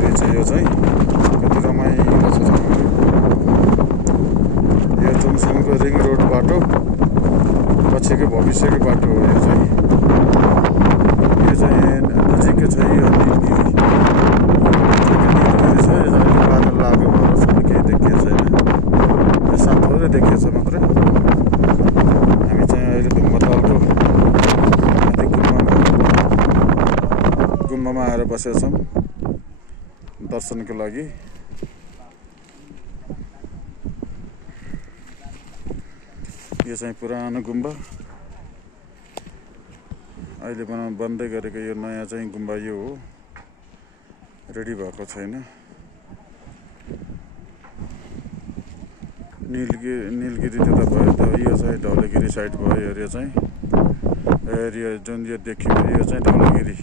वरिपरि चाहिँ यो चाहिँ कति रमाइलो छ जग्गा। यो जुमसङको रिङ रोड बाटो पछिको भविष्यको बाटो हो। यो चाहिँ नजिकै छ यो नीलगिरी छ। यो बादल लाग्यो भएर सबै केही देखिएको छैन, यसमा थोरै देखिएको छ मात्रै। हामी चाहिँ अहिले धुम्मतालको माथि गुम्बामा आएर बसेका छौँ दर्शनको लागि। यो चाहिँ पुरानो गुम्बा, अहिले बन्दै गरेको यो नयाँ चाहिँ गुम्बा यो हो, रेडी भएको छैन। नीलगिरी त्यता भयो त, यो चाहिँ धौलागिरी साइड भयो। यो चाहिँ जुन यो देखियो यो चाहिँ धौलागिरी।